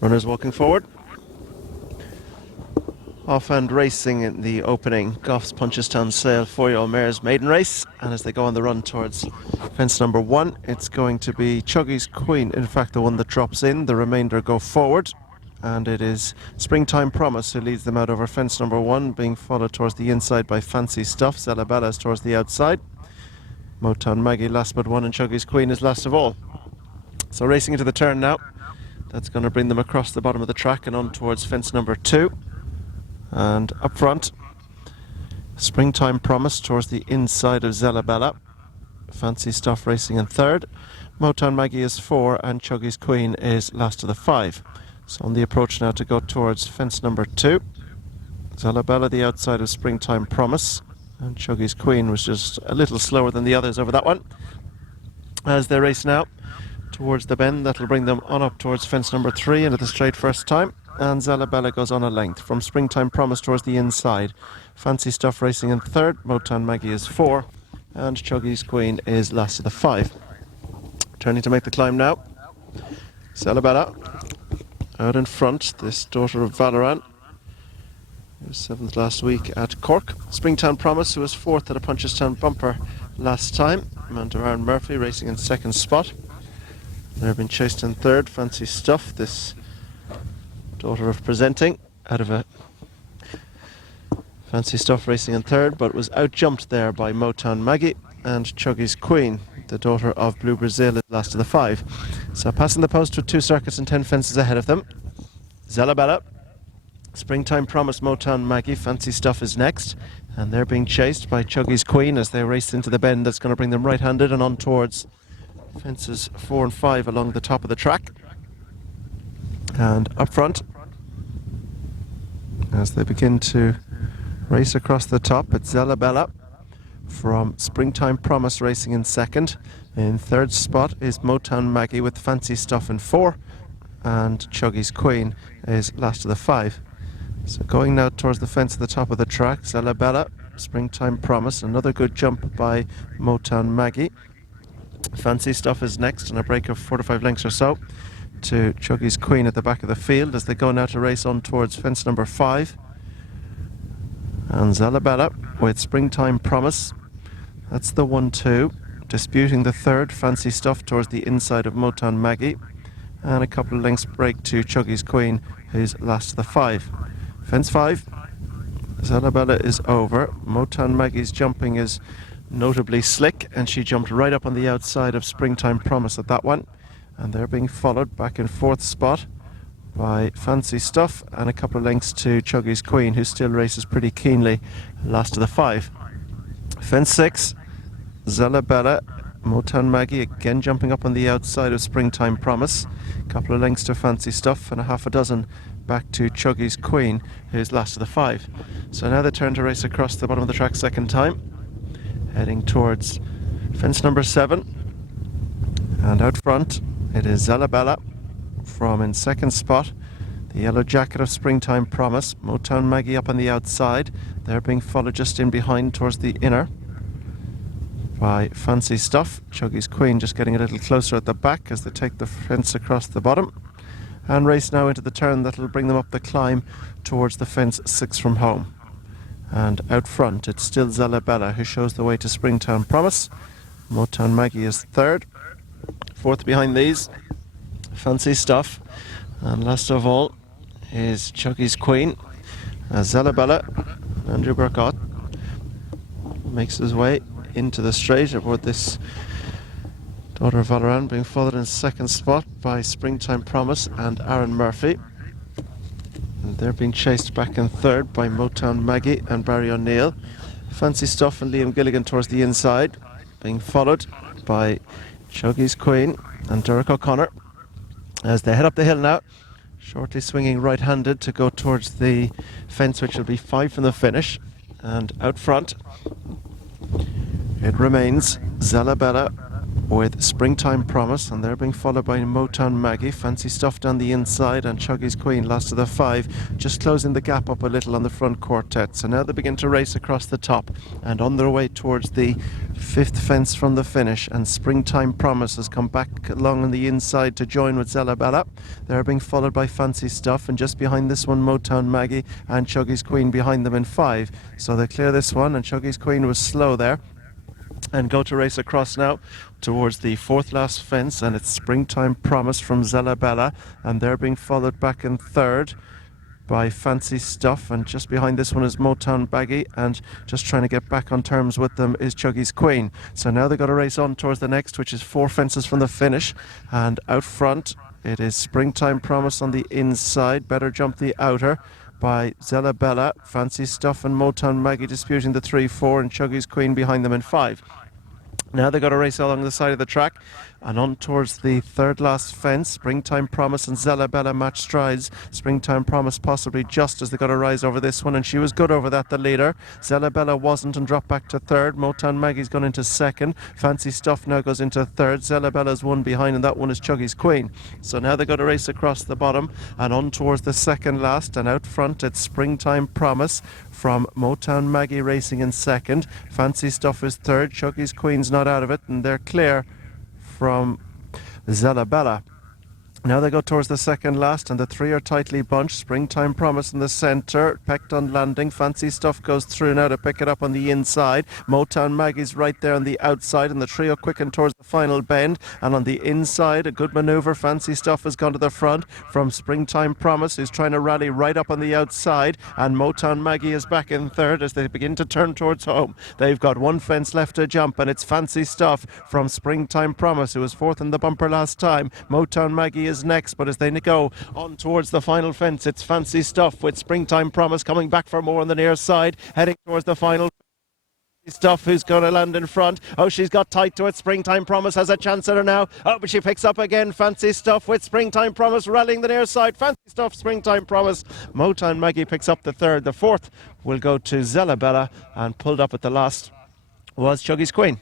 Runners walking forward. Off and racing in the opening Goffs Punchestown Sale 4yo mares maiden race, and as they go on the run towards fence number 1, it's going to be Chuggy's Queen, in fact the one that drops in. The remainder go forward, and it is Springtime Promise who leads them out over fence number 1, being followed towards the inside by Fancy Stuff. Zalabella is towards the outside. Motown Maggie last but one, and Chuggy's Queen is last of all. So racing into the turn now. That's going to bring them across the bottom of the track and on towards fence number 2. And up front, Springtime Promise towards the inside of Zalabella. Fancy Stuff racing in third. Motown Maggie is 4 and Chuggy's Queen is last of the 5. So on the approach now to go towards fence number 2. Zalabella the outside of Springtime Promise, and Chuggy's Queen was just a little slower than the others over that one. As they race now towards the bend, that'll bring them on up towards fence number 3 into the straight first time. And Zalabella goes on a length from Springtime Promise towards the inside. Fancy Stuff racing in third. Motown Maggie is 4 and Chuggy's Queen is last of the 5. Turning to make the climb now. Zalabella out in front, this daughter of Valoran, who was 7th last week at Cork. Springtime Promise, who was 4th at a Punchestown bumper last time. Amanda Aaron Murphy racing in 2nd spot. They've been chased in 3rd. Fancy Stuff, this daughter of Presenting, out of a Fancy Stuff racing in 3rd, but was out-jumped there by Motown Maggie, and Chuggy's Queen, the daughter of Blue Brazil, is last of the 5. So passing the post with 2 circuits and 10 fences ahead of them. Zalabella, Springtime Promise, Motown Maggie, Fancy Stuff is next, and they're being chased by Chuggy's Queen as they race into the bend that's going to bring them right-handed and on towards fences 4 and 5 along the top of the track. And up front, as they begin to race across the top, it's Zalabella from Springtime Promise racing in 2nd. In 3rd spot is Motown Maggie with Fancy Stuff in 4, and Chuggy's Queen is last of the 5. So going now towards the fence at the top of the track, Zalabella, Springtime Promise, another good jump by Motown Maggie. Fancy Stuff is next on a break of 4 to 5 lengths or so to Chuggy's Queen at the back of the field as they go now to race on towards fence number 5. And Zalabella with Springtime Promise, that's the 1-2, disputing the 3rd, Fancy Stuff towards the inside of Motown Maggie, and a couple of lengths break to Chuggy's Queen, who's last of the 5. Fence 5, Zalabella is over. Motown Maggie's jumping is notably slick, and she jumped right up on the outside of Springtime Promise at that one. And they're being followed back in 4th spot by Fancy Stuff and a couple of lengths to Chuggy's Queen, who still races pretty keenly, last of the 5. Fence 6, Zalabella, Motown Maggie again jumping up on the outside of Springtime Promise. A couple of lengths to Fancy Stuff and a half a dozen back to Chuggy's Queen, who's last of the 5. So now they turn to race across the bottom of the track second time, heading towards fence number 7. And out front, it is Zalabella from in 2nd spot, the yellow jacket of Springtime Promise. Motown Maggie up on the outside. They're being followed just in behind towards the inner by Fancy Stuff. Chuggy's Queen just getting a little closer at the back as they take the fence across the bottom and race now into the turn that'll bring them up the climb towards the fence 6 from home. And out front, it's still Zalabella who shows the way to Springtime Promise. Motown Maggie is 3rd. 4th behind these, Fancy Stuff, and last of all is Chuggy's Queen. Zalabella, Andrew Burcott makes his way into the straight aboard this daughter of Valoran, being followed in 2nd spot by Springtime Promise and Aaron Murphy. And they're being chased back in 3rd by Motown Maggie and Barry O'Neill. Fancy Stuff and Liam Gilligan towards the inside, being followed by Chuggy's Queen and Derek O'Connor as they head up the hill now, shortly swinging right-handed to go towards the fence, which will be 5 from the finish. And out front it remains Zalabella with Springtime Promise, and they're being followed by Motown Maggie. Fancy Stuff down the inside, and Chuggy's Queen last of the 5, just closing the gap up a little on the front quartet. So now they begin to race across the top and on their way towards the 5th fence from the finish, and Springtime Promise has come back along on the inside to join with Zellabella. They're being followed by Fancy Stuff, and just behind this one Motown Maggie and Chuggy's Queen behind them in 5. So they clear this one, and Chuggy's Queen was slow there, and go to race across now towards the 4th last fence, and it's Springtime Promise from Zellabella, and they're being followed back in 3rd by Fancy Stuff, and just behind this one is Motown Baggy, and just trying to get back on terms with them is Chuggy's Queen. So now they've got to race on towards the next, which is 4 fences from the finish, and out front it is Springtime Promise on the inside, Better Jump the outer by Zellabella, Fancy Stuff and Motown Maggie disputing the 3-4, and Chuggy's Queen behind them in 5. Now they've got to race along the side of the track and on towards the 3rd last fence. Springtime Promise and Zellabella match strides. Springtime Promise possibly just as they got to rise over this one, and she was good over that, the leader. Zellabella wasn't and dropped back to 3rd. Motown Maggie's gone into 2nd. Fancy Stuff now goes into 3rd. Zellabella's one behind, and that one is Chuggy's Queen. So now they've got to race across the bottom and on towards the 2nd last, and out front it's Springtime Promise from Motown Maggie racing in 2nd. Fancy Stuff is 3rd. Chuggy's Queen's not out of it, and they're clear from Zellabella. Now they go towards the 2nd last, and the 3 are tightly bunched. Springtime Promise in the centre, pecked on landing. Fancy Stuff goes through now to pick it up on the inside. Motown Maggie's right there on the outside, and the trio quicken towards the final bend, and on the inside a good manoeuvre. Fancy Stuff has gone to the front from Springtime Promise, who's trying to rally right up on the outside, and Motown Maggie is back in 3rd as they begin to turn towards home. They've got 1 fence left to jump, and it's Fancy Stuff from Springtime Promise, who was 4th in the bumper last time. Motown Maggie is next, but as they go on towards the final fence, it's Fancy Stuff with Springtime Promise coming back for more on the near side, heading towards the final. Stuff who's going to land in front. Oh, she's got tight to it. Springtime Promise has a chance at her now. Oh, but she picks up again. Fancy Stuff with Springtime Promise rallying the near side. Fancy Stuff, Springtime Promise. Motown Maggie picks up the 3rd. The 4th will go to Zellabella, and pulled up at the last was Chuggy's Queen.